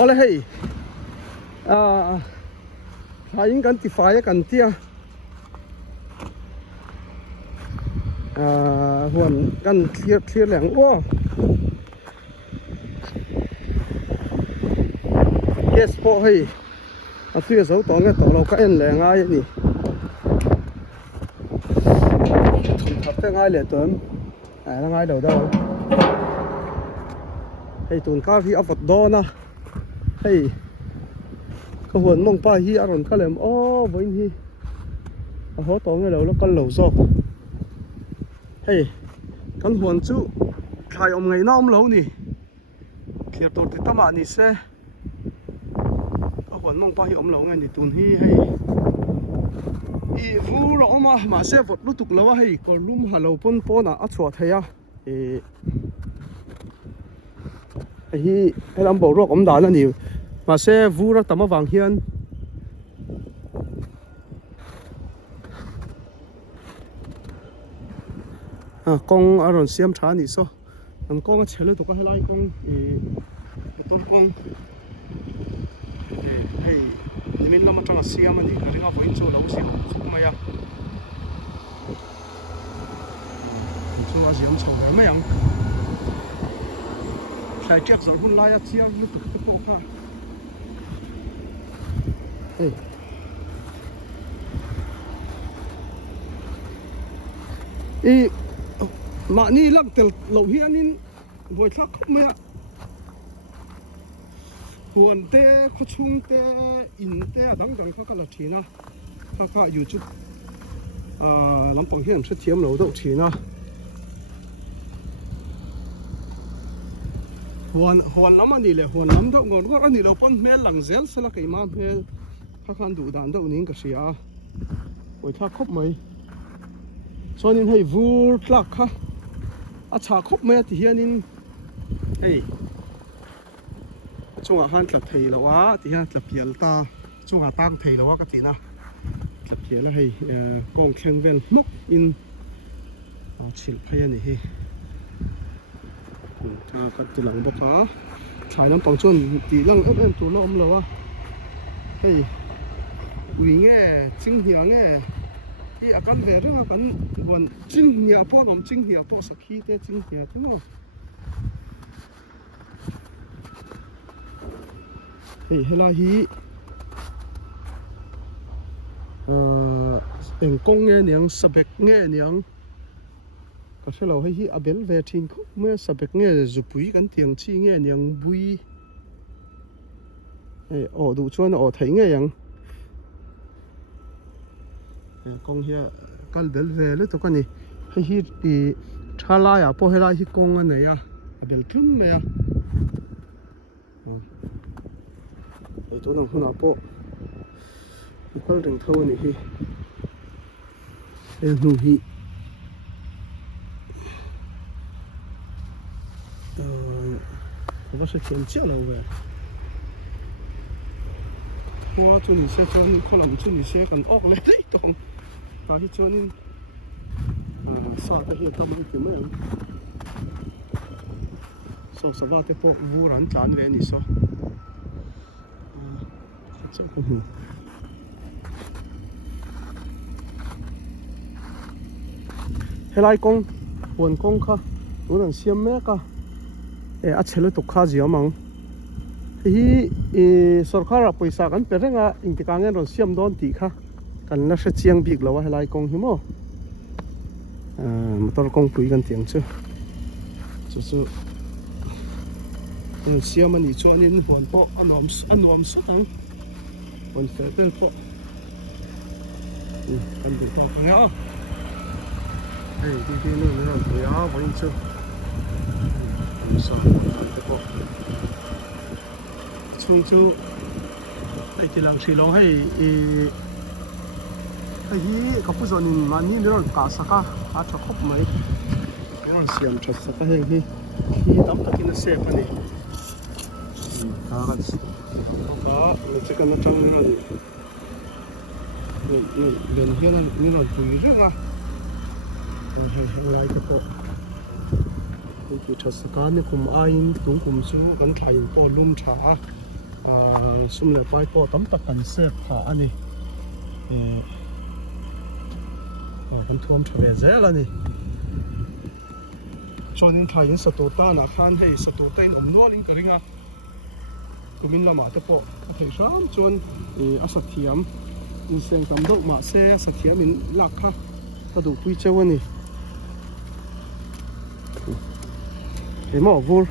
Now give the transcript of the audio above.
ole hei thain kan ti fai kan tia huan kan clear leng o yes po hei tuya zo to nge to lo ka en le ngai ni thap te ngai le ton la ngai đầu đâu hei tun ka hi avot do na hei ka huan mong pa hi aron ka lem o voin hi a ho to nge lo lo kal lo zo hei kan huan chu thai om ngai na om lo ni clear tor ti tama ni se a huan mong pa hi om lo nge ni tun hi hei i vu ro ma se vot lu tuk lo wa hei kor lum halo pon pona a chua theya hi helam bo rok om dan ani ma se vu ra tama wang hian kong aron siam tha ni so an kong chele to ka helai kong motor kong hei min lama tanga siam ani ka ringa fo in chu lo si khop ma ya chu ma siam chong ma yang sai chắc rồi hun lai chia lu tu te po kha hey ma ni lak tel lo hian in voi thak khop ma huan te kho chung te in te dang dang kha kala thina kha youtube lampang hian se thiam lo do thina huan lama ni le huan lam deuh ngon ngor ani lo pon mel lang zel sela kai ma mel kha khan du dan deuh ning ka sia oi tha khop mai sonin hei vur tlak kha a cha khop mai ti hianin hei chunga han tla thei lawa ti hian tla pial ta chunga tang thei lawa ka tina tla pial a hei kong thleng vel mok in chil phai ani hi cắt từ lòng bọc á trái nó bằng chuồn tí lăng ướp em tủ nó ôm lầu á hey ủy nghe chinh hiệp nghe đi à cắn về rất là cắn buồn chinh hiệp po ngom chinh hiệp po sạc khí thế chinh hiệp thế mà hey hay là hi em công nghe niang sập nghe niang cái số lâu hay hi abel về thiên khúc mới sắp nghe zupui cái tiếng chi nghe nhàng bui, ở đủ chỗ nó thấy nghe nhàng, con hier cái bel về lúc đó cái này hay hi thì cha la ya po hay la hi con anh này ya abel thun mày ya, chỗ nào không nào po, cái rừng thâu này hi, nu hi nó sẽ chuyển chiếc lâu về qua cho你些cho你可能cho你些กันออกเลยตรงหาที่cho nên sao cái hiện tâm cái kiểu mấy sao sao vào cái bộ vô rắn chán về như sao chắc không hiểu hay lại con buồn con kha buồn là xiêm mẹ cả a chele to kha zia mang hi sarkar paisa kan perenga intikang ron siam don ti kha kan la se chiang bik lo helai kong hi mo motor kong pui kan tiang chu siam ani chuan in hon po anom sa tang hon fel po kan du to khang a ei ti no ron pui a voin chu chung chu ai chỉ lang xì long hay hi kapu zonin mani ron ka saka a tha khop mai ron siam tha saka heng hi tam takin se pani ta ran ka ni che kan tang ron ni hian ni ron pui renga heng lai ka po cái thật sự cá này cũng ai cũng cũng số vẫn thay to luôn trả sum le pai po tam tak kan sep kha ani kan thuam thave zel ani chonin thain satu ta na khan hei satu tain omnol in karinga kumin lama te po thei ram chon asathiam in seng tam do ma se asathiam in lakha ta du pui chawani emo vur